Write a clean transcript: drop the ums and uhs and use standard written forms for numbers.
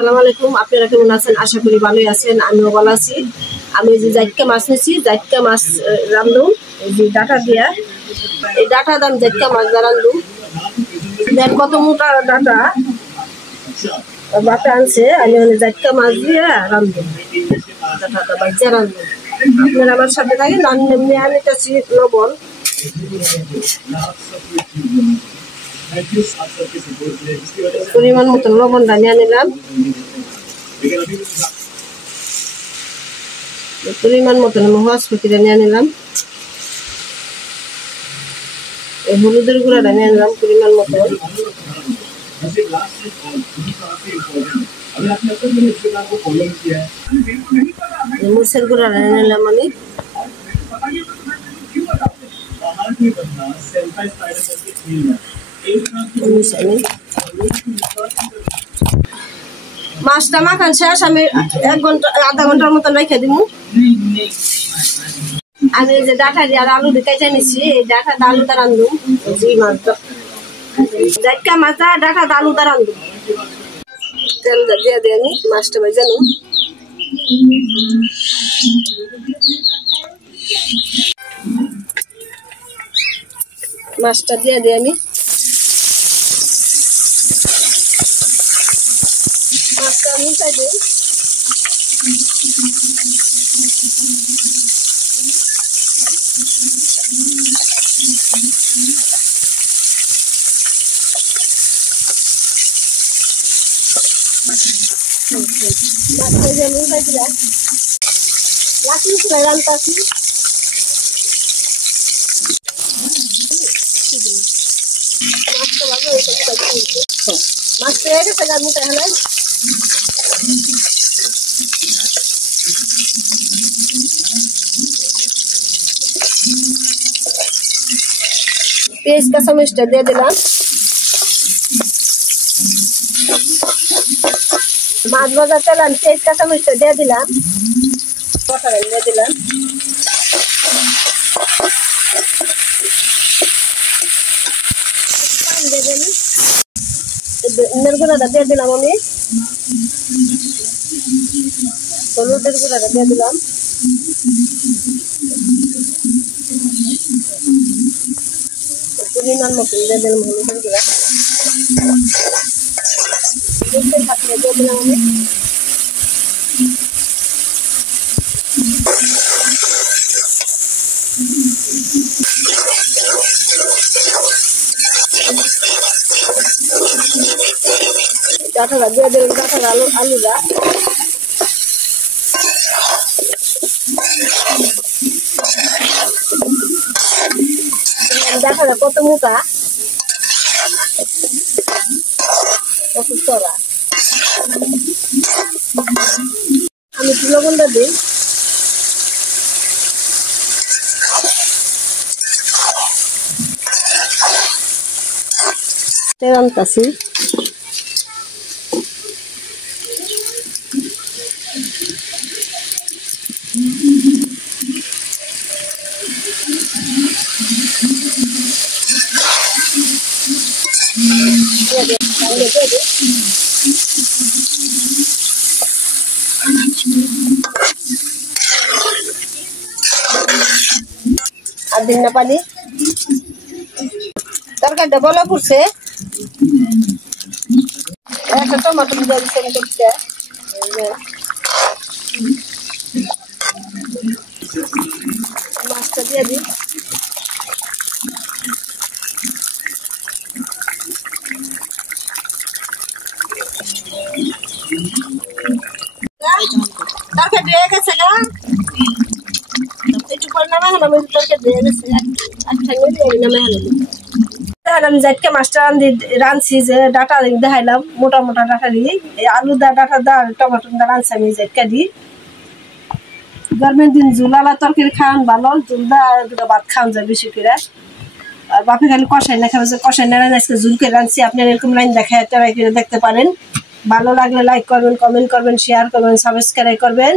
আসসালামু আলাইকুম। আপনারা কেমন আছেন? আশা করি ভালোই আছেন, আমিও ভালো আছি। আমি যে জাটকা মাছ নিয়েছি, জাটকা মাছ রান্ধুম এই যে ডাটা দিয়া। এই ডাটা দাম জাটকা মাছ দা রান্ধুম। দেন কত মোটা ডাটা বাটা আনছে, আমি জাটকা মাছ দিয়ে রান্ধুম, ডাটাটা বাজা রান্ধুম। আপনারা আমার সাথে থাকেন, আমি আনিতেছি লবণ, পরিমাণ মতন লবণ নিয়ে নিলাম, পরিমাণ মতন হসপিটালে নিয়ে নিলাম, এই হলুদের গুঁড়াটা নিয়ে নিলাম পরিমাণ মতন, মরিচের গুঁড়াটা নিয়ে নিলাম আমি, মাছটা মাখান শেষ, আমি 1 ঘন্টা আধা ঘন্টার মতন রেখে দিব। আমি যে ডাটা দিয়ে আর আলু কেটে নিচ্ছি, এই ডাটা আলু দা রান্ধুম, মাছটা জাটকা মাছটা ডাটা আলু দা রান্ধুম। তেল দিয়ে দিয়ে আমি মাছটা ভেজে নিই। মাছটা দিয়ে দিই আমি, মাছটা মিশাই দিই। মাছটা দিয়ে মিশাই দিলাম, লাঠি ফেলে রান্তাছি। মাছটা ভালো হয়েছে, মাছটা হয়ে গেছে গামুটা হলে পেঁয়াজ কাঁচামরিচটা দিয়ে দিলাম, মাছ ভাজা তেল আমি পেঁয়াজ কাঁচামরিচটা দিয়ে দিলাম, মশলা দিয়ে দিলাম, পানি দিয়ে দিলাম, গুঁড়াটা দিয়ে দিলাম আমি, হলুদের গুঁড়াটা দিয়ে দিলাম, পরিমাণ মতন দিয়ে দিলাম হলুদের গুঁড়া, দিয়ে দিলাম আমি, ডাটাটা দিয়ে দিলাম, ডাটার আলুটা ডাটাটা কত মোটা কত চড়া, আমি লবণটা দিই, তেল আনতাছি, আর দিন না পানি, তরকারিটা বলা পড়ছে, একটা টমাটো দিয়ে দিচ্ছে, মাছটা দিয়ে দিই, তরকারি হয়ে গেছে না, একটু পরে নামে হলাম, তরকারি হয়ে গেছে, আমি জাটকা মাছটা রাঁধছি, যে ডাটা দেখাইলাম মোটা মোটা ডাটা দিয়ে, আলু দা ডাটা দা টমাটো দা রাঁধছি আমি জাটকা দিই। গরমের দিন ঝুলালা তরকারি খাওয়ান ভালো, ঝুল দা দুটো ভাত খাওয়ান যায় বেশি করে। আর বাপে খালি কষাই না খাবে, কষাই না রান্না আজকে ঝুল করে রাঁধছি। আপনি এরকম লাইন ট্রাই করে দেখতে পারেন। ভালো লাগলে লাইক করবেন, কমেন্ট করবেন, শেয়ার করবেন, সাবস্ক্রাইব করবেন।